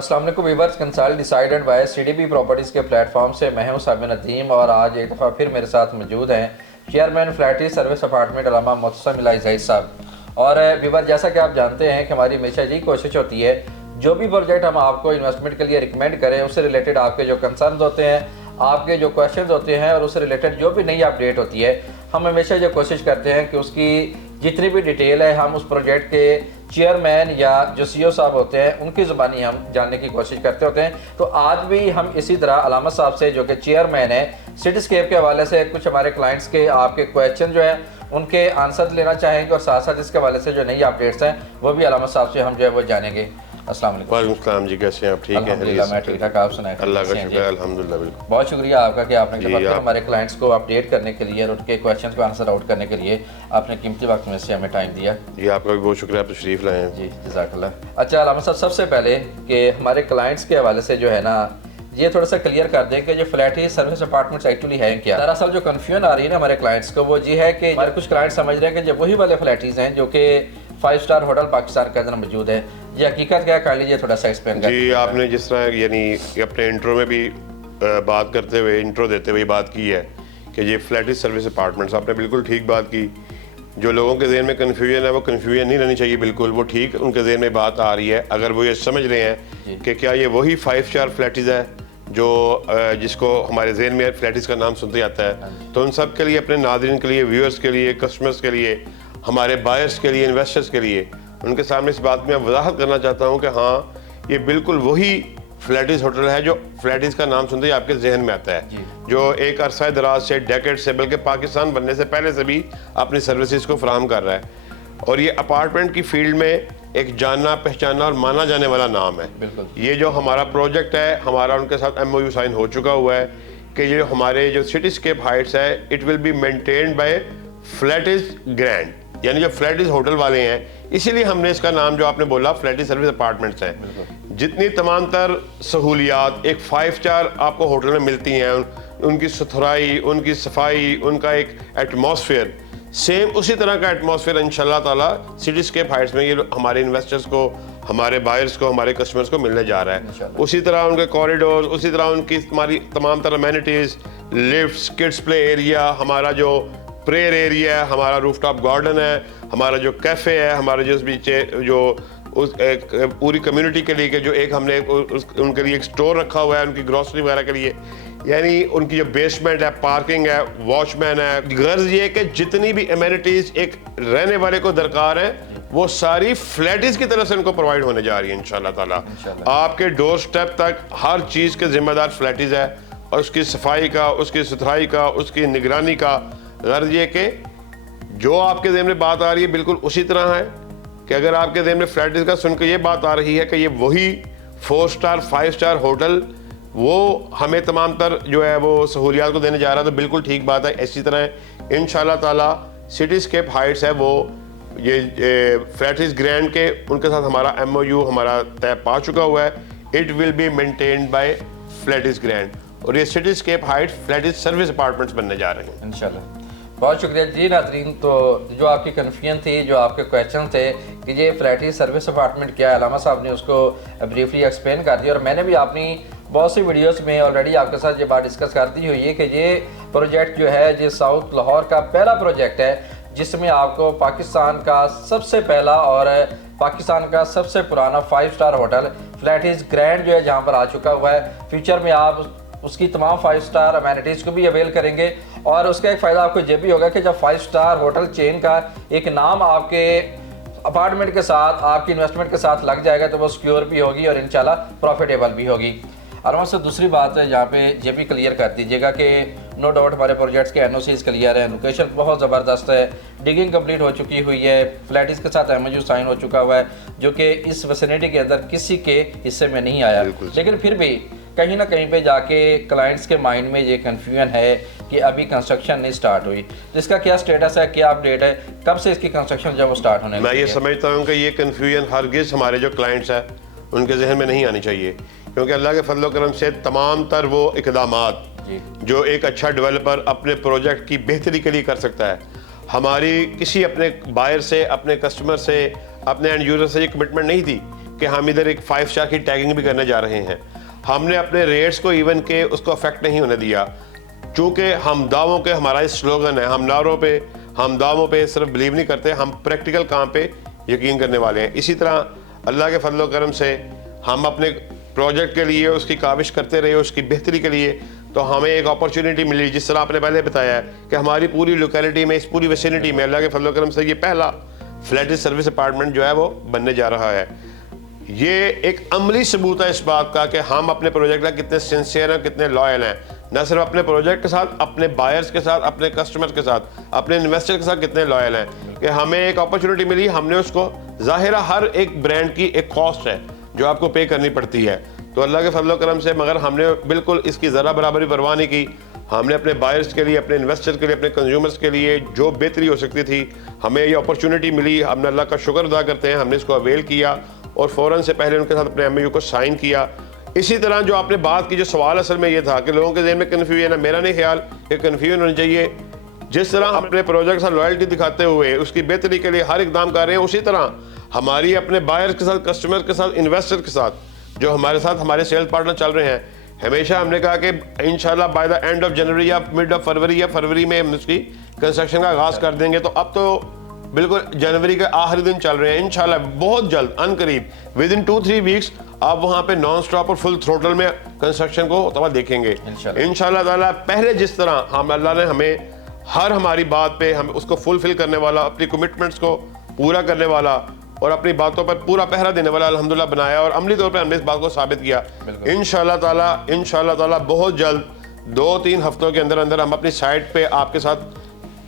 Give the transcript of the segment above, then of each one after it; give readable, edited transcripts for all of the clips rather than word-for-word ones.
अस्सलाम वालेकुम viewers, consult decided by CDP properties के प्लेटफॉर्म से मैं हूं साबिर नदीम और आज एक दफ़ा फिर मेरे साथ मौजूद हैं चेयरमैन फ्लैटिस सर्विस अपार्टमेंट अल्लामा मुतसम ज़हीद साहब। और व्यूअर, जैसा कि आप जानते हैं कि हमारी हमेशा यही कोशिश होती है जो भी प्रोजेक्ट हम आपको इन्वेस्टमेंट के लिए रिकमेंड करें उससे रिलेटेड आपके जो कंसर्न होते हैं, आपके जो क्वेश्चन होते हैं और उससे रिलेटेड जो भी नई अपडेट होती है, हम हमेशा ये कोशिश करते हैं कि उसकी जितनी भी डिटेल है हम उस प्रोजेक्ट के चेयरमैन या जो सीईओ साहब होते हैं उनकी ज़ुबानी हम जानने की कोशिश करते होते हैं। तो आज भी हम इसी तरह अलामा साहब से, जो कि चेयरमैन है, सिटीस्केप के हवाले से कुछ हमारे क्लाइंट्स के आपके क्वेश्चन जो है उनके आंसर लेना चाहेंगे और साथ साथ इसके हवाले से जो नई अपडेट्स हैं वो भी अलामा साहब से हम जो है वो जानेंगे। अस्सलाम वालेकुम। वालेकुम सलाम जी, कैसे हैं आप? ठीक हैं? मैं ठीक ठाक, आप सुनाएं? अल्लाह का शुक्र है, अल्हम्दुलिल्लाह। बिल्कुल, बहुत शुक्रिया आपका कि आपने फिर हमारे क्लाइंट्स को अपडेट करने के लिए और उनके क्वेश्चंस को आंसर आउट करने के लिए आपने कीमती वक्त में से हमें टाइम दिया। जी आपका भी बहुत शुक्रिया, आप तशरीफ़ लाए हैं। जी जज़ाकल्लाह। अच्छा अलामा साहब, सबसे पहले कि हमारे क्लाइंट्स के हवाले से जो है ना ये थोड़ा सा क्लियर कर दें कि जो फ्लैटिस सर्विस अपार्टमेंट्स एक्चुअली है क्या। दरअसल जो कन्फ्यूजन आ रही है ना हमारे क्लाइंट्स को वो जी है कि हमारे कुछ क्लाइंट्स समझ रहे हैं कि जो वही वाले फ्लैटिस हैं जो कि 5 स्टार होटल पाकिस्तान के अंदर मौजूद है। ये हकीकत क्या कर लीजिए, थोड़ा सा एक्सप्लेन कर। जी आपने जिस तरह यानी अपने इंट्रो में भी बात करते हुए, इंट्रो देते हुए बात की है कि ये फ्लैटिस सर्विस अपार्टमेंट्स, आपने बिल्कुल ठीक बात की। जो लोगों के ज़हन में कन्फ्यूजन है वो कन्फ्यूजन नहीं रहनी चाहिए, बिल्कुल वो ठीक उनके ज़हन में बात आ रही है। अगर वो ये समझ रहे हैं कि क्या ये वही 5 स्टार फ्लैटिस है जो जिसको हमारे जहन में फ्लैटिस का नाम सुनते आता है, तो उन सब के लिए, अपने नाज़रीन के लिए, व्यूअर्स के लिए, कस्टमर्स के लिए, हमारे बायर्स के लिए, इन्वेस्टर्स के लिए, उनके सामने इस बात में वजाहत करना चाहता हूँ कि हाँ ये बिल्कुल वही फ्लैटिस होटल है जो फ्लैटिस का नाम सुनते ही आपके जहन में आता है, जो एक अरसा दराज से, डेकेड से, बल्कि पाकिस्तान बनने से पहले से भी अपनी सर्विसेज को फराहम कर रहा है। और ये अपार्टमेंट की फील्ड में एक जाना पहचाना और माना जाने वाला नाम है। ये जो हमारा प्रोजेक्ट है, हमारा उनके साथ MOU साइन हो चुका हुआ है कि ये हमारे जो सिटीस्केप हाइट्स है it will be maintained by Faletti's grand, यानी जो फ्लैटिस होटल वाले हैं, इसीलिए हमने इसका नाम जो आपने बोला फ्लैटिस सर्विस अपार्टमेंट्स है। जितनी तमाम तर सहूलियात एक 5 स्टार आपको होटल में मिलती हैं, उनकी सुथराई, उनकी सफाई, उनका एक एटमॉस्फेयर, सेम उसी तरह का एटमॉस्फेयर इंशाल्लाह ताला सिटीस्केप हाइट्स में ये हमारे इन्वेस्टर्स को, हमारे बायर्स को, हमारे कस्टमर्स को मिलने जा रहा है। उसी तरह उनके कॉरिडोर, उसी तरह उनकी हमारी तमाम तरह amenities, lifts, kids play area, हमारा जो प्रेयर एरिया है, हमारा रूफटॉप गार्डन है, हमारा जो कैफ़े है, हमारे जो बीच जो उस एक पूरी कम्युनिटी के लिए कि जो एक हमने उनके लिए एक स्टोर रखा हुआ है उनकी ग्रॉसरी वगैरह के लिए, यानी उनकी जो बेसमेंट है, पार्किंग है, वॉचमैन है। गर्ज ये कि जितनी भी एमेनिटीज एक रहने वाले को दरकार है वो सारी फ्लैटिस की तरफ से उनको प्रोवाइड होने जा रही है इंशाल्लाह ताला। आपके डोर स्टेप तक हर चीज़ के जिम्मेदार फ्लैटिस है, और उसकी सफाई का, उसकी सुथराई का, उसकी निगरानी का। गर्ज ये कि जो आपके ज़हन में बात आ रही है बिल्कुल उसी तरह है कि अगर आपके ज़हन में फ्लैटिस का सुनकर ये बात आ रही है कि ये वही 4 स्टार 5 स्टार होटल वो हमें तमाम तर जो है वो सहूलियात को देने जा रहा है, तो बिल्कुल ठीक बात है। इसी तरह इंशाल्लाह ताला सिटीस्केप हाइट्स है वो ये फ्लैटिस ग्रैंड के उनके साथ हमारा MOU हमारा तय पा चुका हुआ है। It will be maintained by Faletti's grand, और ये cityscape Heights Faletti's service apartments बनने जा रहे हैं इंशाल्लाह। बहुत शुक्रिया जी नाज़रीन। तो जो आपकी कन्फ्यूजन थी, जो आपके क्वेश्चन थे कि ये फ्लैटिस सर्विस अपार्टमेंट क्या है, अलामा साहब ने उसको ब्रीफली एक्सप्लेन कर दिया। और मैंने भी अपनी बहुत सी वीडियोस में ऑलरेडी आपके साथ ये बात डिस्कस कर दी हुई है कि ये प्रोजेक्ट जो है ये साउथ लाहौर का पहला प्रोजेक्ट है जिसमें आपको पाकिस्तान का सबसे पहला और पाकिस्तान का सबसे पुराना 5 स्टार होटल फ्लैटिस ग्रैंड जो है जहाँ पर आ चुका हुआ है। फ्यूचर में आप उसकी तमाम 5 स्टार अमेनिटीज़ को भी अवेल करेंगे, और उसका एक फ़ायदा आपको ये भी होगा कि जब 5 स्टार होटल चेन का एक नाम आपके अपार्टमेंट के साथ, आपकी इन्वेस्टमेंट के साथ लग जाएगा तो वो सिक्योर भी होगी और इंशाल्लाह प्रॉफिटेबल भी होगी। और से दूसरी बात है यहाँ पे ये भी क्लियर कर दीजिएगा कि नो डाउट हमारे प्रोजेक्ट्स के NOCs क्लियर हैं, लोकेशन बहुत ज़बरदस्त है, डिगिंग कंप्लीट हो चुकी हुई है, फ्लैटिस के साथ MOU साइन हो चुका हुआ है जो कि इस विसिनिटी के अंदर किसी के हिस्से में नहीं आया। लेकिन फिर भी कहीं ना कहीं पे जाके क्लाइंट्स के माइंड में ये कन्फ्यूजन है कि अभी कंस्ट्रक्शन नहीं स्टार्ट हुई, तो इसका क्या स्टेटस है, क्या अपडेट है, कब से इसकी कंस्ट्रक्शन जब वो स्टार्ट होने? मैं ये समझता हूँ कि ये कन्फ्यूजन हरगिज़ हमारे जो क्लाइंट्स हैं उनके जहन में नहीं आनी चाहिए, क्योंकि अल्लाह के फजल करम से तमाम तर वो इक़दामात जो एक अच्छा डेवलपर अपने प्रोजेक्ट की बेहतरी के लिए कर सकता है, हमारी किसी अपने बायर से, अपने कस्टमर से, अपने एंड यूज़र से ये कमिटमेंट नहीं थी कि हम इधर एक 5 स्टार की टैगिंग भी करने जा रहे हैं। हमने अपने रेट्स को इवन के उसको अफेक्ट नहीं होने दिया, चूँकि हम दावों के, हमारा स्लोगन है, हम दावों पे सिर्फ बिलीव नहीं करते, हम प्रैक्टिकल काम पे यकीन करने वाले हैं। इसी तरह अल्लाह के फजल करम से हम अपने प्रोजेक्ट के लिए उसकी काविश करते रहे, उसकी बेहतरी के लिए, तो हमें एक अपॉर्चुनिटी मिली। जिस तरह आपने पहले बताया है कि हमारी पूरी लोकेलिटी में, इस पूरी विसिनिटी में अल्लाह के फजल करम से ये पहला फ्लैटेज सर्विस अपार्टमेंट जो है वो बनने जा रहा है। ये एक अमली सबूत है इस बात का कि हम अपने प्रोजेक्ट का कितने सिंसियर हैं, कितने लॉयल हैं, न सिर्फ अपने प्रोजेक्ट के साथ, अपने बायर्स के साथ, अपने कस्टमर्स के साथ, अपने इन्वेस्टर के साथ कितने लॉयल हैं कि हमें एक अपॉर्चुनिटी मिली, हमने उसको, ज़ाहिर हर एक ब्रांड की एक कॉस्ट है जो आपको पे करनी पड़ती है, तो अल्लाह के फजल करम से मगर हमने बिल्कुल इसकी ज़रा बराबरी परवाह नहीं की। हमने अपने बायर्स के लिए, अपने इन्वेस्टर के लिए, अपने कंज्यूमर्स के लिए जो बेहतरी हो सकती थी, हमें ये अपॉर्चुनिटी मिली, हमने अल्लाह का शुक्र अदा करते हैं, हमने इसको अवेल किया और फ़ौरन से पहले उनके साथ अपने MOU को साइन किया। इसी तरह जो आपने बात की, जो सवाल असल में ये था कि लोगों के ज़हन में कन्फ्यूजन है, मेरा नहीं ख्याल कि कन्फ्यूजन होनी चाहिए। जिस तरह हम अपने प्रोजेक्ट से लॉयल्टी दिखाते हुए उसकी बेहतरी के लिए हर इकदाम कर रहे हैं, उसी तरह हमारी अपने बायर्स के साथ, कस्टमर के साथ, इन्वेस्टर के साथ, जो हमारे साथ हमारे सेल्स पार्टनर चल रहे हैं, हमेशा हमने कहा कि इंशाल्लाह by the end of January या मिड ऑफ फरवरी या फरवरी में हम उसकी कंस्ट्रक्शन का आगाज़ कर देंगे। तो अब तो बिल्कुल जनवरी के आखिरी दिन चल रहे हैं, इंशाल्लाह बहुत जल्द अनकरीब विद इन 2-3 वीक्स आप वहाँ पे नॉन स्टॉप और फुल थ्रोटल में कंस्ट्रक्शन को होता हुआ देखेंगे इंशाल्लाह ताला। पहले जिस तरह हम, अल्लाह ने हमें हर हमारी बात पे हम उसको फुलफिल करने वाला, अपनी कमिटमेंट्स को पूरा करने वाला और अपनी बातों पर पूरा पहरा देने वाला अल्हम्दुलिल्लाह बनाया, और अमली तौर पे हमने इस बात को साबित किया। इंशाल्लाह ताला बहुत जल्द 2-3 हफ्तों के अंदर अंदर हम अपनी साइट पे आपके साथ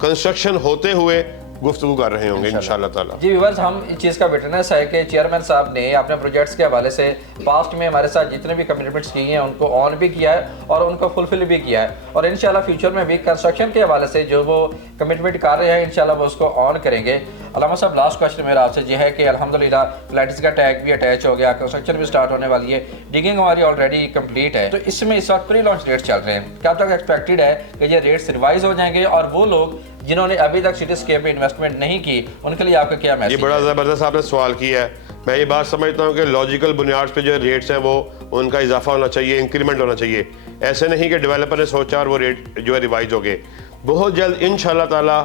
कंस्ट्रक्शन होते हुए गुफ्तगू कर रहे होंगे इंशाल्लाह ताला। जी व्यूअर्स, हम इस चीज़ का विटनेस है कि चेयरमैन साहब ने अपने प्रोजेक्ट्स के हवाले से पास्ट में हमारे साथ जितने भी कमिटमेंट्स किए हैं उनको ऑन भी किया है और उनको फुलफिल भी किया है, और इंशाल्लाह फ्यूचर में भी कंस्ट्रक्शन के हवाले से जो वो कमिटमेंट कर रहे हैं इंशाल्लाह वो उसको ऑन करेंगे। अल्लामा साहब, लास्ट क्वेश्चन मेरा आपसे ये है कि अल्हम्दुलिल्लाह फ्लैट्स का टैग भी अटैच हो गया, कंस्ट्रक्शन भी स्टार्ट होने वाली है, डिगिंग हमारी ऑलरेडी कंप्लीट है, तो इसमें इस वक्त प्री लॉन्च रेट चल रहे हैं, क्या तक एक्सपेक्टेड है कि ये रेट्स रिवाइज हो जाएंगे, और वो लोग जिन्होंने अभी तक सिटीस्केप में इन्वेस्टमेंट नहीं की उनके लिए आपका क्या मैसेज? ये बड़ा ज़बरदस्त आपने सवाल किया है। मैं ये बात समझता हूँ कि लॉजिकल बुनियाद पे जो रेट्स हैं वो उनका इजाफा होना चाहिए, इंक्रीमेंट होना चाहिए। ऐसे नहीं कि डेवलपर ने सोचा और वो रेट जो है रिवाइज हो गए। बहुत जल्द इंशाल्लाह ताला,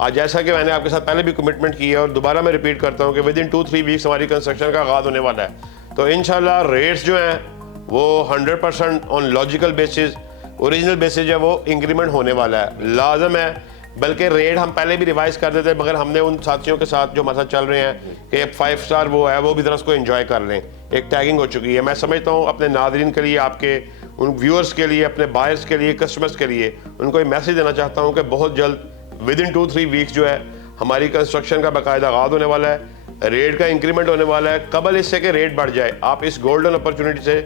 आज जैसा कि मैंने आपके साथ पहले भी कमिटमेंट की है और दोबारा मैं रिपीट करता हूँ कि विद इन 2-3 वीक्स हमारी कंस्ट्रक्शन का आगाज़ होने वाला है, तो इंशाल्लाह रेट्स जो हैं वो 100% on logical basis, original basis जो है वो इंक्रीमेंट होने वाला है, लाजम है। बल्कि रेट हम पहले भी रिवाइज कर देते, मगर हमने उन साथियों के साथ जो हमारे साथ चल रहे हैं कि 5 स्टार वो है, वो भी तरह उसको एंजॉय कर लें, एक टैगिंग हो चुकी है। मैं समझता हूँ अपने नाज़रीन के लिए, आपके उन व्यूअर्स के लिए, अपने बायर्स के लिए, कस्टमर्स के लिए उनको ये मैसेज देना चाहता हूँ कि बहुत जल्द विद इन 2-3 वीक्स जो है हमारी कंस्ट्रक्शन का बाकायदा आगाज़ होने वाला है, रेट का इंक्रीमेंट होने वाला है। कबल इससे कि रेट बढ़ जाए, आप इस गोल्डन अपॉर्चुनिटी से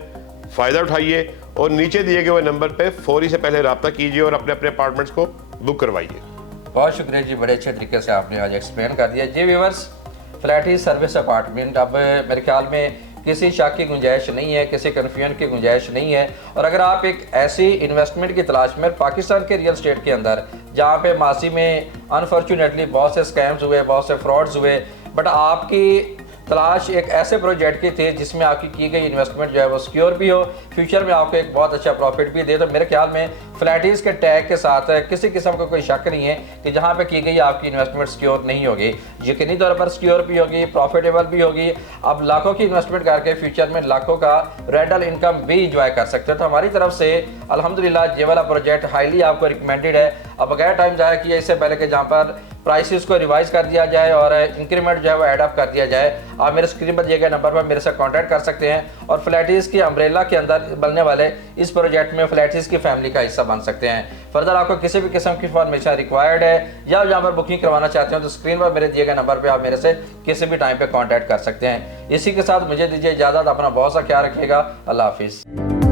फ़ायदा उठाइए और नीचे दिए गए हुए नंबर पर फौरी से पहले रब्ता कीजिए और अपने अपने अपार्टमेंट्स को बुक करवाइए। बहुत शुक्रिया जी, बड़े अच्छे तरीके से आपने आज एक्सप्लेन कर दिया। जी व्यूअर्स, फ्लैटेज सर्विस अपार्टमेंट अब मेरे ख्याल में किसी शक की गुंजाइश नहीं है, किसी कन्फ्यूजन की गुंजाइश नहीं है, और अगर आप एक ऐसी इन्वेस्टमेंट की तलाश में पाकिस्तान के रियल स्टेट के अंदर जहाँ पे माजी में अनफॉर्चुनेटली बहुत से स्कैम्स हुए, बहुत से फ्रॉड्स हुए, बट आपकी तलाश एक ऐसे प्रोजेक्ट की थी जिसमें आपकी की गई इन्वेस्टमेंट जो है वो सिक्योर भी हो, फ्यूचर में आपको एक बहुत अच्छा प्रॉफिट भी दे, तो मेरे ख्याल में फ्लैटीज़ के टैग के साथ किसी किस्म का कोई शक नहीं है कि जहाँ पे की गई आपकी इन्वेस्टमेंट सिक्योर नहीं होगी, यकीनी तौर पर सिक्योर भी होगी, प्रॉफिटेबल भी होगी। आप लाखों की इन्वेस्टमेंट करके फ्यूचर में लाखों का रेंटल इनकम भी इंजॉय कर सकते हो। तो हमारी तरफ से अल्हम्दुलिल्लाह ये वाला प्रोजेक्ट हाईली आपको रिकमेंडेड है। अब बगैर टाइम ज़ाया किए, इससे पहले कि जहाँ पर प्राइसेस को रिवाइज कर दिया जाए और इंक्रीमेंट जो है वो एडअप कर दिया जाए, आप मेरे स्क्रीन पर दिए गए नंबर पर मेरे से कांटेक्ट कर सकते हैं और फ्लैटीज़ की अम्ब्रेला के अंदर बनने वाले इस प्रोजेक्ट में फ्लैटीज़ की फैमिली का हिस्सा बन सकते हैं। फर्दर आपको किसी भी किस्म की इन्फॉर्मेशन रिक्वायर्ड है या जहाँ पर बुकिंग करवाना चाहते हो तो स्क्रीन पर मेरे दिए गए नंबर पर आप मेरे से किसी भी टाइम पर कॉन्टैक्ट कर सकते हैं। इसी के साथ मुझे दीजिए इजाज़त, अपना बहुत सा ख्याल रखिएगा। अल्लाह हाफिज़।